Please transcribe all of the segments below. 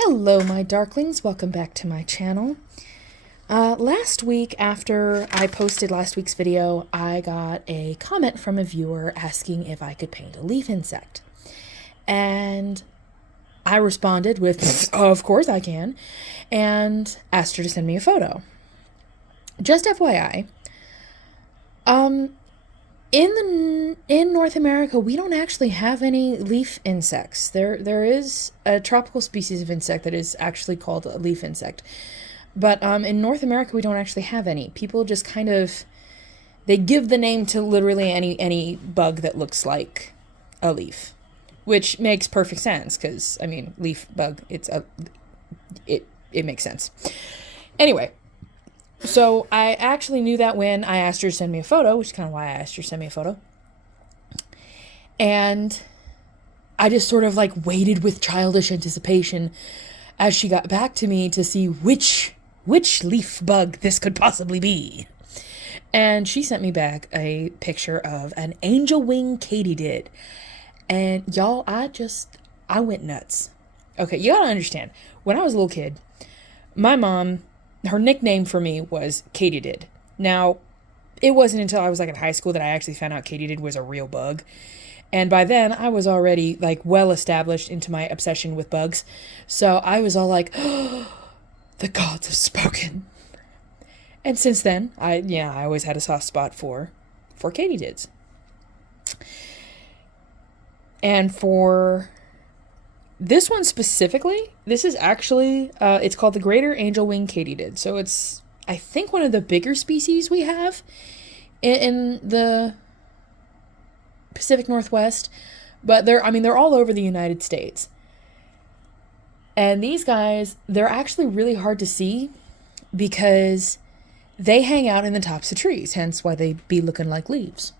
Hello, my darklings. Welcome back to my channel. Last week, after I posted last week's video, I got a comment from a viewer asking if I could paint a leaf insect. And I responded with, of course I can, and asked her to send me a photo. Just FYI, in North America, we don't actually have any leaf insects. There is a tropical species of insect that is actually called a leaf insect. But in North America, we don't actually have any. People just kind of, they give the name to literally any bug that looks like a leaf, which makes perfect sense because, I mean, leaf bug, it makes sense. Anyway, so I actually knew that when I asked her to send me a photo, which is kind of why I asked her to send me a photo. And I just sort of like waited with childish anticipation as she got back to me to see which leaf bug this could possibly be. And she sent me back a picture of an angel wing katydid. And y'all, I went nuts. Okay, you gotta understand, when I was a little kid, my mom, her nickname for me was Katydid. Now, it wasn't until I was like in high school that I actually found out Katydid was a real bug. And by then, I was already like well established into my obsession with bugs. So I was all like, oh, the gods have spoken. And since then, I always had a soft spot for katydids. And for this one specifically, this is actually, it's called the greater angel wing katydid. So it's, I think, one of the bigger species we have in the Pacific Northwest. But they're all over the United States. And these guys, they're actually really hard to see because they hang out in the tops of trees, hence why they be looking like leaves.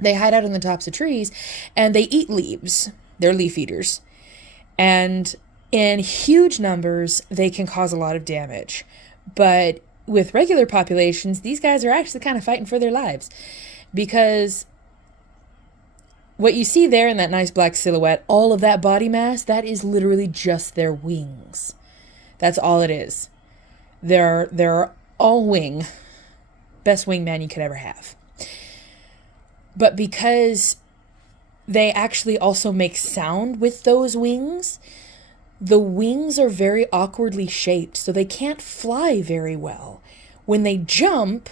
They hide out in the tops of trees and they eat leaves. They're leaf eaters. And in huge numbers, they can cause a lot of damage. But with regular populations, these guys are actually kind of fighting for their lives. Because what you see there in that nice black silhouette, all of that body mass, that is literally just their wings. That's all it is. They're all wing. Best wingman you could ever have. But because they actually also make sound with those wings, the wings are very awkwardly shaped, so they can't fly very well. When they jump,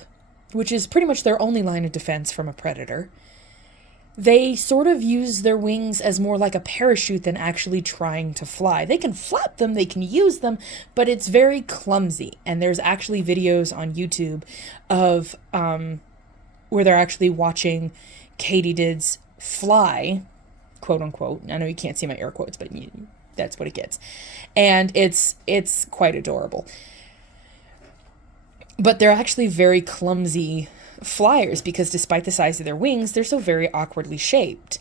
which is pretty much their only line of defense from a predator, they sort of use their wings as more like a parachute than actually trying to fly. They can flap them, they can use them, but it's very clumsy. And there's actually videos on YouTube of where they're actually watching katydids fly, quote unquote. I know you can't see my air quotes, but that's what it gets. And it's quite adorable. But they're actually very clumsy flyers because despite the size of their wings, they're so very awkwardly shaped.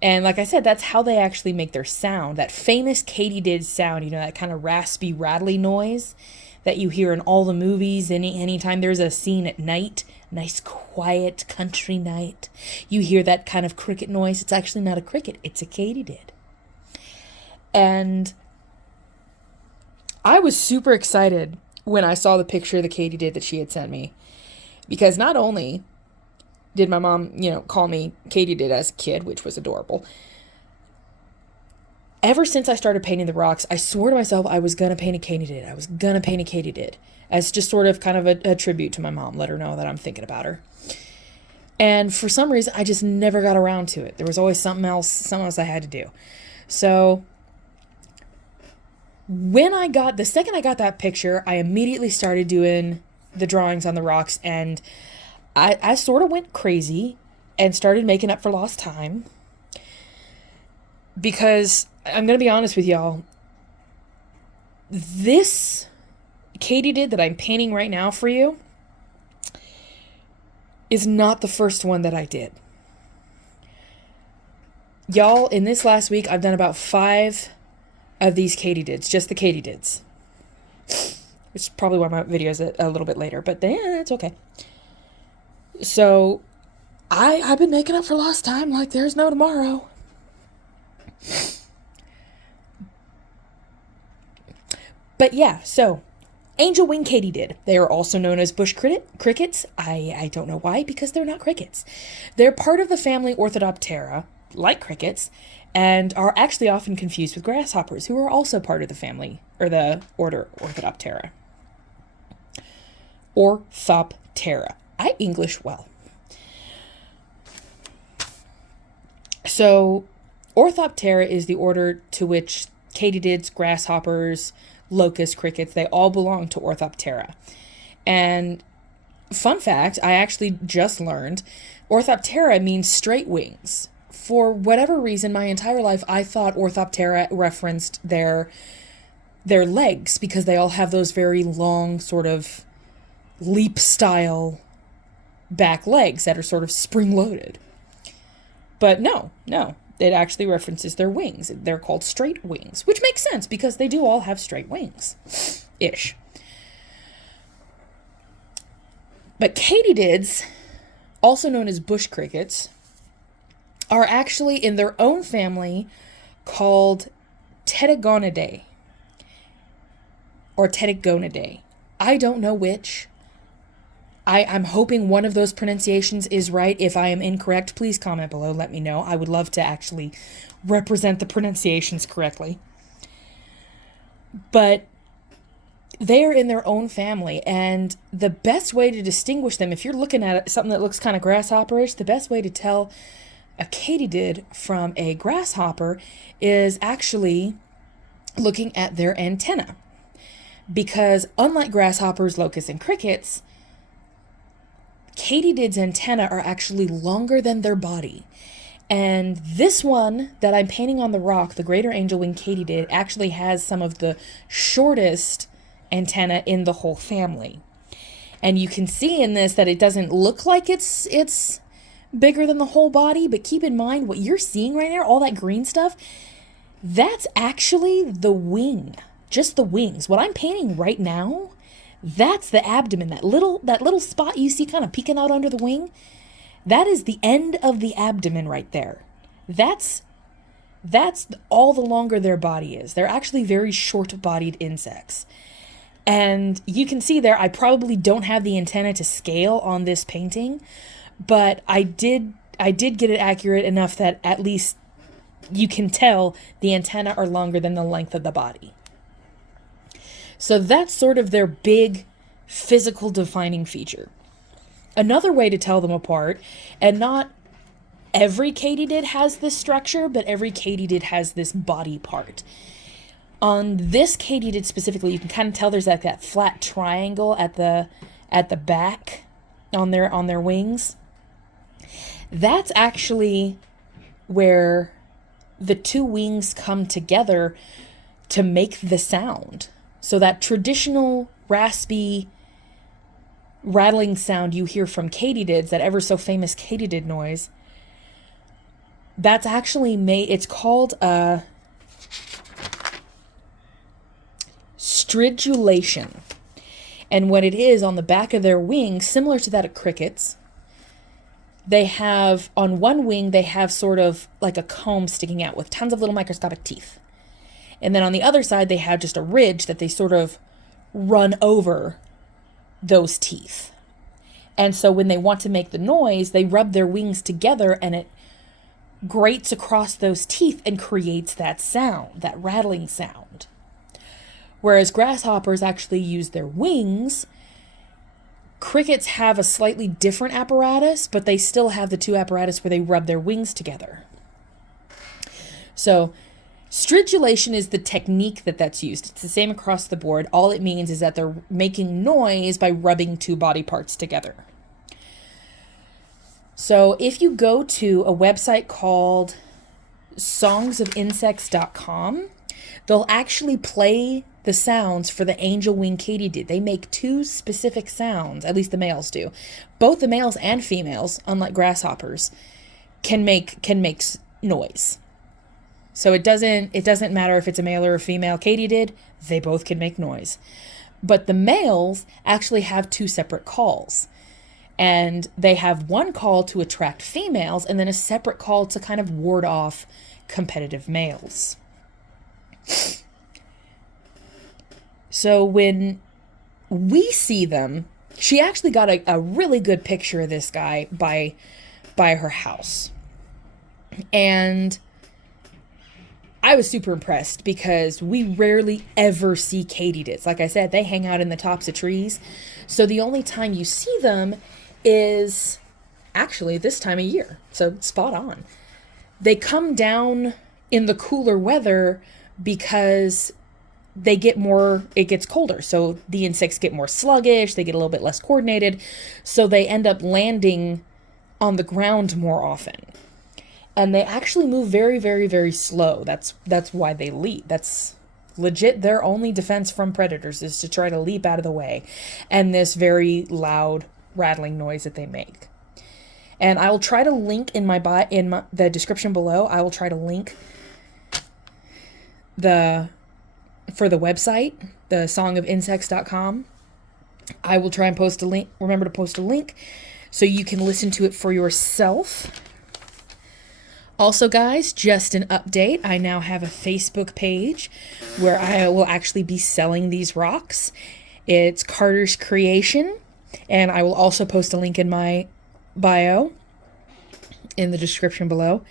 And like I said, that's how they actually make their sound. That famous katydid sound, that kind of raspy, rattly noise that you hear in all the movies. Anytime there's a scene at night, nice quiet country night, you hear that kind of cricket noise. It's actually not a cricket, it's a katydid. And I was super excited when I saw the picture of the katydid that she had sent me. Because not only did my mom, call me Katydid as a kid, which was adorable. Ever since I started painting the rocks, I swore to myself I was going to paint a katydid. I was going to paint a katydid as just sort of kind of a tribute to my mom. Let her know that I'm thinking about her. And for some reason, I just never got around to it. There was always something else I had to do. So the second I got that picture, I immediately started doing the drawings on the rocks, and I sort of went crazy and started making up for lost time. Because I'm going to be honest with y'all, this katydid that I'm painting right now for you is not the first one that I did. Y'all, in this last week, I've done about 5 of these katydids, just the katydids. Which is probably why my video is a little bit later, but it's okay. So, I've been making up for lost time like there's no tomorrow. But yeah, so angel wing katydid. They are also known as bush crickets. I don't know why, because they're not crickets. They're part of the family Orthoptera, like crickets, and are actually often confused with grasshoppers, who are also part of the family, or the order Orthoptera. Orthoptera. I English well. So, Orthoptera is the order to which katydids, grasshoppers, locust crickets, they all belong to Orthoptera. And fun fact, I actually just learned Orthoptera means straight wings. For whatever reason, my entire life, I thought Orthoptera referenced their legs, because they all have those very long sort of leap style back legs that are sort of spring loaded. But no, it actually references their wings. They're called straight wings, which makes sense because they do all have straight wings ish. But katydids, also known as bush crickets, are actually in their own family called Tetygonidae or Tetygonidae. I don't know which. I'm hoping one of those pronunciations is right. If I am incorrect, please comment below. Let me know. I would love to actually represent the pronunciations correctly. But they are in their own family, and the best way to distinguish them, if you're looking at something that looks kind of grasshopperish, the best way to tell a katydid from a grasshopper is actually looking at their antenna. Because unlike grasshoppers, locusts, and crickets, katydids' antennae are actually longer than their body. And this one that I'm painting on the rock, the greater angel wing katydid, actually has some of the shortest antennae in the whole family. And you can see in this that it doesn't look like it's bigger than the whole body, but keep in mind what you're seeing right now, all that green stuff, that's actually the wing, just the wings. What I'm painting right now, that's the abdomen, that little spot you see kind of peeking out under the wing. That is the end of the abdomen right there. That's all the longer their body is. They're actually very short-bodied insects. And you can see there, I probably don't have the antenna to scale on this painting, but I did get it accurate enough that at least you can tell the antennae are longer than the length of the body. So that's sort of their big physical defining feature. Another way to tell them apart, and not every katydid has this structure, but every katydid has this body part. On this katydid specifically, you can kind of tell there's like that flat triangle at the back on their wings. That's actually where the two wings come together to make the sound. So that traditional raspy rattling sound you hear from katydids, that ever so famous katydid noise, that's actually it's called a stridulation. And what it is, on the back of their wings, similar to that of crickets, they have, on one wing, they have sort of like a comb sticking out with tons of little microscopic teeth. And then on the other side, they have just a ridge that they sort of run over those teeth. And so when they want to make the noise, they rub their wings together and it grates across those teeth and creates that sound, that rattling sound. Whereas grasshoppers actually use their wings, crickets have a slightly different apparatus, but they still have the two apparatus where they rub their wings together. So stridulation is the technique that's used. It's the same across the board. All it means is that they're making noise by rubbing two body parts together. So if you go to a website called songsofinsects.com, they'll actually play the sounds for the angel wing katydid. They make two specific sounds, at least the males do. Both the males and females, unlike grasshoppers, can make noise. So it doesn't matter if it's a male or a female katydid, they both can make noise. But the males actually have two separate calls. And they have one call to attract females and then a separate call to kind of ward off competitive males. So when we see them, she actually got a really good picture of this guy by her house. And I was super impressed because we rarely ever see katydids. Like I said, they hang out in the tops of trees. So the only time you see them is actually this time of year. So spot on. They come down in the cooler weather because it gets colder. So the insects get more sluggish, they get a little bit less coordinated. So they end up landing on the ground more often. And they actually move very, very, very slow. That's why they leap. That's legit their only defense from predators is to try to leap out of the way. And this very loud rattling noise that they make. And I will try to link the description below. I will try to link for the website, the songofinsects.com. I will try and post a link. Remember to post a link so you can listen to it for yourself. Also, guys, just an update. I now have a Facebook page where I will actually be selling these rocks. It's Carter's Creation, and I will also post a link in my bio in the description below.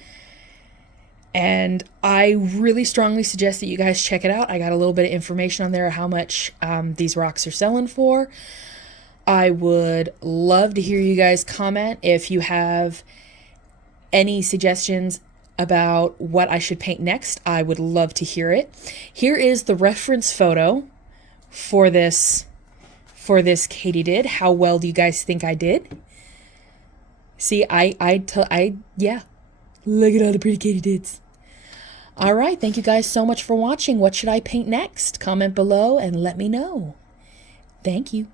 And I really strongly suggest that you guys check it out. I got a little bit of information on there how much these rocks are selling for. I would love to hear you guys comment if you have any suggestions about what I should paint next. I would love to hear it. Here is the reference photo for this katydid. How well do you guys think I did? See, yeah. Look at all the pretty katydids. All right, thank you guys so much for watching. What should I paint next? Comment below and let me know. Thank you.